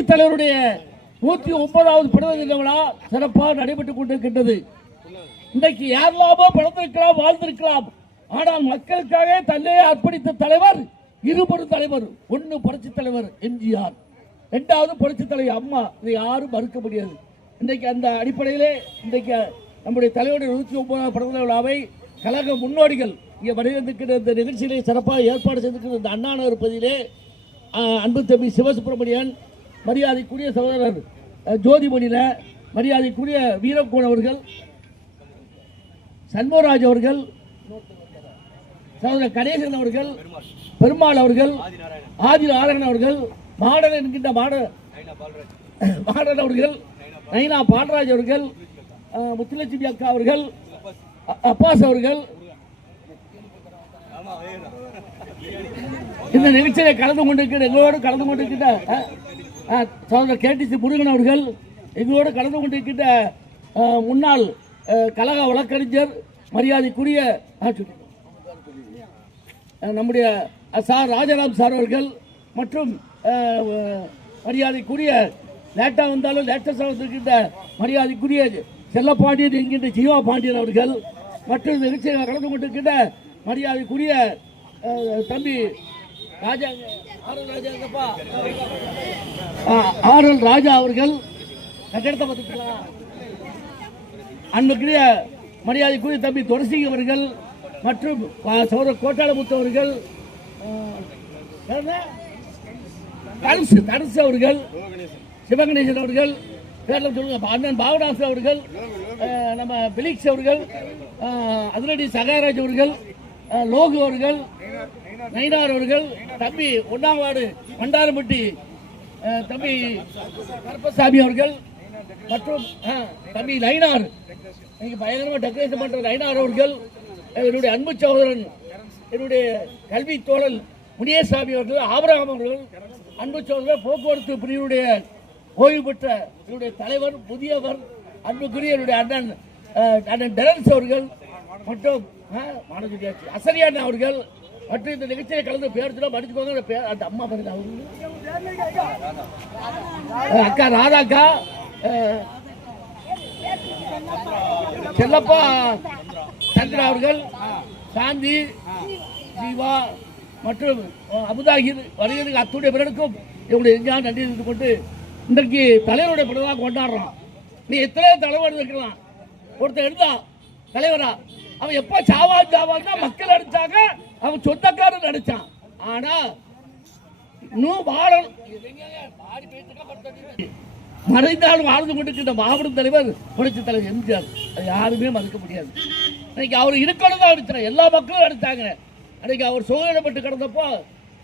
தலைவருடைய நூத்தி ஒன்பதாவது பிறந்த தின விழா சிறப்பாக நடைபெற்றுக் கொண்டிருக்கின்றது. இன்றைக்கு யாரெல்லாமோ பிறந்திருக்கலாம் வாழ்ந்திருக்கலாம். ஆனால் மக்களுக்காக தன்னையே அர்ப்பணித்த தலைவர் இருபெரும் தலைவர். ஒன்னு புரட்சி தலைவர் எம்ஜிஆர். இரண்டாவது புரட்சி தலைவர் அம்மா. இதை யாரும் மறுக்க முடியாது. இன்றைக்கு அந்த அடிப்படையிலே இன்றைக்கு நம்முடைய தலைவருடைய நூற்றி ஒன்பதாம் பிறந்த விழாவை கழக முன்னோடிகள் இங்கே வருகின்ற இந்த நிகழ்ச்சியிலே சிறப்பாக ஏற்பாடு செய்திருக்கிற இந்த அண்ணா நகர் பகுதியிலே அன்பு தம்பி சிவசுப்பிரமணியன் மரியாதைக்குரிய சகோதரர் ஜோதிமணியில் மரியாதைக்குரிய வீரக்கோன் அவர்கள் சண்முகராஜ் அவர்கள் சகோதரர் கணேசன் அவர்கள் பெருமாள் அவர்கள் ஆதி நாராயணன் அவர்கள் மாடல் என்கின்ற மாட மாடல் அவர்கள் நைனா பால்ராஜ் அவர்கள் அஹ், முத்துலட்சுமி அக்கா அவர்கள் அப்பாஸ் அவர்கள். இந்த நிகழ்ச்சியில கலந்து கொண்டிருக்கிற எங்களோடு கலந்து கொண்டிருக்கின்ற சகோதரர் கேடிசி முருகன் அவர்கள் எங்களோடு கலந்து கொண்டிருக்கின்ற முன்னாள் கழக வழக்கறிஞர் மரியாதைக்குரிய நம்முடைய சார் ராஜாராம் சார் அவர்கள் மற்றும் மரியாதைக்குரிய லேட்டா வந்தாலும் லேட்டஸ்டாக வந்திருக்கின்ற மரியாதைக்குரிய செல்லப்பாண்டியன் என்கின்ற ஜீவா பாண்டியன் அவர்கள் மற்றும் நிகழ்ச்சியாக நிகழ்ச்சியில் கலந்து கொண்டிருக்கின்ற மரியாதைக்குரிய தம்பி ராஜா ஆர்.எல். ராஜா ராஜா அவர்கள் கட்டிடத்தை பார்த்துக்கலாம் அன்புக்குரிய மரியாதைக்குரிய தம்பி துரசிங் அவர்கள் மற்றும் சௌர கோட்டாளமுத்து அவர்கள் ஆ, தனுசு தனுசு அவர்கள் சிவகணேசன் அவர்கள் பேரில் சொல்லுங்க அண்ணன் பாவதாஸ் அவர்கள் நம்ம பிலிக்ஸ் அவர்கள் அதிரடி சகாராஜ் அவர்கள் லோகு அவர்கள் நயினார் அவர்கள் தம்பி ஒன்றாம் வார்டு மண்டாரம்பட்டி தம்பி கருப்பசாமி அவர்கள் மற்றும் தம்பி நயினார். இன்னைக்கு பயங்கரமாக டெக்கரேஷன் பண்ற நயினார் அவர்கள் என்னுடைய அன்பு சகோதரன் என்னுடைய கல்வி தோழல் முனியசாமி அவர்கள் ஆபரகம் அவர்கள் அன்பு சகோதரர் போக்குவரத்து பிரிவுடைய ஓய்வு பெற்ற என்னுடைய தலைவர் புதியவர் அன்புக்குரிய என்னுடைய அண்ணன் அண்ணன் டெரன்ஸ் அவர்கள் மற்றும் அஹ், அசரியான் அவர்கள் மற்றும் இந்த நிகழ்ச்சியை கலந்து பேர் படிச்சுக்கோங்க மடிச்சுக்கோங்க அந்த அம்மா பேர் அவங்க. அக்கா ராதாக்கா செல்லப்பா சந்திரா அவர்கள் சாந்தி ஜீவா மற்றும் அபுதாகிர் வருகிறதுக்கு அத்துடைய பிறனுக்கும் என்னுடைய நெஞ்சான நன்றி இருந்து கொண்டு இன்றைக்கு தலைவருடைய பிறந்தநாள் கொண்டாடுறோம். நீ எத்தனை தலைவர் இருக்கலாம். ஒருத்தர் எடுத்தான் தலைவரா? அவன் எப்ப சாவா சாவான் தான் மக்கள் அடிச்சாங்க அவன் சொந்தக்காரன் அடிச்சான். ஆனா இன்னும் வாழணும் மறைந்தாலும் வாழ்ந்து கொண்டிருக்கின்ற மாவட்ட தலைவர் புரட்சி தலைவர் எம்ஜிஆர். அது யாருமே மறுக்க முடியாது. இன்னைக்கு அவர் இருக்கணும் தான் அடிச்சார். எல்லா மக்களும் அடிச்சாங்க. அன்னைக்கு அவர் சோதனைப்பட்டு கிடந்தப்போ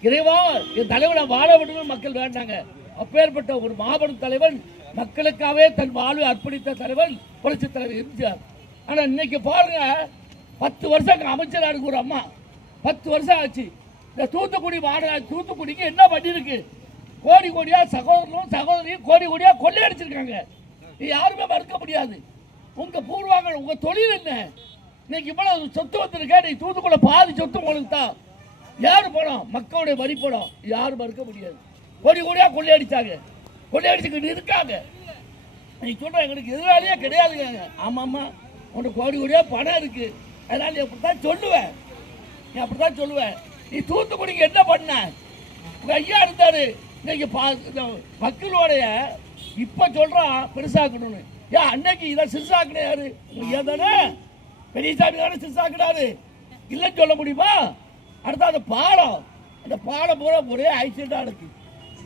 இறைவா என் தலைவனை வாழ விடணும் மக்கள் வேண்டாங்க. அப்பேற்பட்ட ஒரு மாபெரும் தலைவன் மக்களுக்காகவே தன் வாழ்வை அர்ப்பணித்த தலைவன் புரட்சி தலைவர் எம்ஜிஆர். ஆனா இன்னைக்கு பாருங்க பத்து வருஷம் அமைச்சராக இருக்கு ஒரு அம்மா. பத்து வருஷம் ஆச்சு. இந்த தூத்துக்குடி மாநகர தூத்துக்குடிக்கு என்ன பண்ணியிருக்கு கோடி கோடியாக சகோதரனும் சகோதரியும் கோடி கோடியாக கொள்ளையடிச்சிருக்காங்க. நீ யாருமே மறுக்க முடியாது. உங்கள் பூர்வாங்க உங்கள் தொழில் என்ன? இன்னைக்கு இவ்வளோ சொத்து வந்திருக்க நீ தூத்துக்குள்ள பாதி சொத்து உங்களுக்கு தான். யாரு பணம் மக்களுடைய வரி பணம் யாரும் மறுக்க முடியாது. கோடி கோடியாக கொள்ளையடிச்சாங்க. கொள்ளையடிச்சுக்கிட்டு இருக்காங்க. நீ சொல்ற எங்களுக்கு எதிராளியே கிடையாதுங்க. ஆமாம்மா. ஆமா உனக்கு கோடி கோடியாக பணம் இருக்குது அதனால் நீ அப்படித்தான் சொல்லுவேன் நீ அப்படித்தான் சொல்லுவேன் நீ தூத்துக்குடிக்கு என்ன பண்ண? உங்க ஐயா இருந்தார். இன்னைக்கு பா- இந்த மக்களுடைய இப்போ சொல்கிறான் பெருசாக்கணும்னு ஏன் அன்னைக்கு இதை சிறுசாக்கணும் யாரு? ஐயா தானே? பெரியசாமி தானே சிறுசாக்கினாரு. இல்லைன்னு சொல்ல முடியுமா? அடுத்து அந்த பாலம். அந்த பாலம் பூரா ஒரே ஆக்சிடெண்டாக இருக்கு.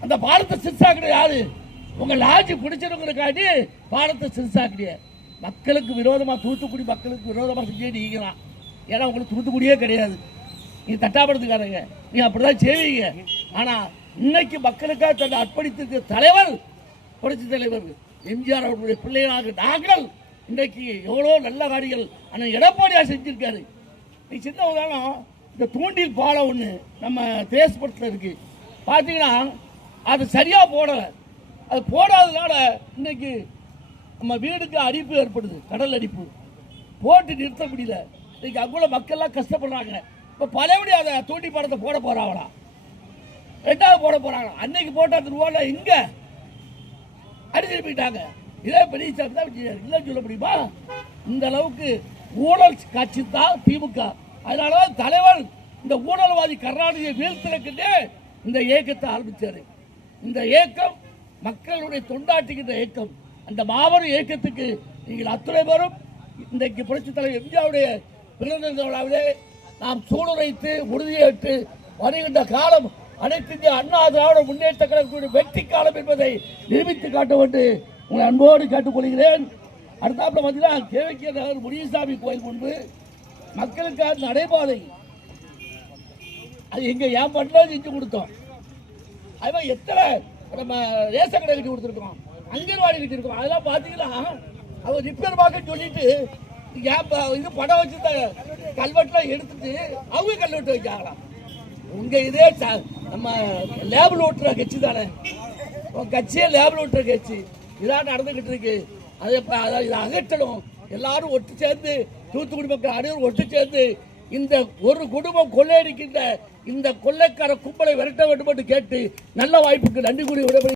அந்த பாலத்தை சிறுசாக்கின யாரு? உங்கள் லாஜி பிடிச்சிருக்கிறக்காண்டி பாலத்தை சிறுசாக்கிறிய மக்களுக்கு விரோதமாக தூத்துக்குடி மக்களுக்கு விரோதமாக செஞ்சே நீங்களாம் ஏன்னா உங்களுக்கு தூத்துக்குடியே கிடையாது. நீ தட்டாப்படுத்துக்காரங்க நீ அப்படிதான் செய்வீங்க. ஆனால் இன்னைக்கு மக்களுக்காக தன்னை அர்ப்பணித்திருக்கிற தலைவர் புரட்சி தலைவர் எம்ஜிஆர் அவர்களுடைய பிள்ளைகளாக நாங்கள் இன்றைக்கு எவ்வளோ நல்ல காரியங்கள் ஆனால் எடப்பாடியாக செஞ்சுருக்காரு. நீ சின்ன உதாரணம் இந்த தூண்டில் பாலம் ஒன்று நம்ம தேசப்படத்தில் இருக்குது பார்த்தீங்கன்னா அது சரியாக போடலை. அது போடாததுனால இன்னைக்கு நம்ம வீடுக்கு அரிப்பு ஏற்படுது கடல் அரிப்பு போட்டு நிறுத்த முடியல. இன்னைக்கு அங்குள்ள மக்கள்லாம் கஷ்டப்படுறாங்க. இப்போ பழையபடி அதை தூண்டி படத்தை போட போறாங்களா? ரெண்டாவது போட போறாங்க அன்னைக்கு போட்ட அந்த ரூபால இங்க அடிச்சுட்டு போயிட்டாங்க. இதே பழனிசாமி தான் இல்லைன்னு சொல்ல முடியுமா? இந்த அளவுக்கு ஊழல் கட்சி தான் திமுக. அதனால தான் தலைவர் இந்த ஊழல்வாதி கருணாநிதியை வீழ்த்திருக்கின்றே இந்த இயக்கத்தை ஆரம்பிச்சாரு. இந்த இயக்கம் மக்களுடைய தொண்டாட்டுகின்ற இயக்கம். அந்த மாபெரும் இயக்கத்துக்கு நீங்கள் அத்துணை பேரும் இன்றைக்கு புரட்சித் தலைவர் எம்ஜிஆருடைய பிறந்த விழாவிலே நாம் சூளுரைத்து உறுதியேற்று வருகின்ற காலம் அனைத்து இந்திய அண்ணா திராவிட முன்னேற்ற கழகத்துடைய வெற்றி காலம் என்பதை நிரூபித்து காட்டும் என்று உங்களை அன்போடு கேட்டுக்கொள்கிறேன். அடுத்தாப்புல பார்த்தீங்கன்னா கேவிகே நகர் முனியசாமி கோயில் முன்பு மக்களுக்காக நடைபாதை. அது எங்கே ஏன் பண்ணலாம் செஞ்சு கொடுத்தோம். அது மாதிரி எத்தனை நம்ம ரேசன் கடை கட்டி கொடுத்துருக்கோம். அங்கன்வாடி கட்டியிருக்கோம் அதெல்லாம் பார்த்தீங்கன்னா அவர் ரிப்பேர் பார்க்க சொல்லிட்டு இது படம் வச்சிருந்த கல்வெட்டுலாம் எடுத்துட்டு அவங்க கல்வெட்டு வைக்காங்களாம் உங்க இதே நம்ம லேபிள் ஓட்டுற கட்சி தானே. உங்க கட்சியே லேபிள் ஓட்டுற கட்சி. இதான் நடந்துகிட்டு இருக்கு. அதை இப்ப அதை இதை அகற்றணும். எல்லாரும் ஒட்டு சேர்ந்து தூத்துக்குடி மக்கள் அனைவரும் ஒட்டு சேர்ந்து இந்த ஒரு குடும்பம் கொள்ளையடிக்கின்ற இந்த கொள்ளைக்கார கும்பலை விரட்ட வேண்டும் என்று கேட்டு நல்ல வாய்ப்புக்கு நன்றி கூறி விடப்படுகிறேன்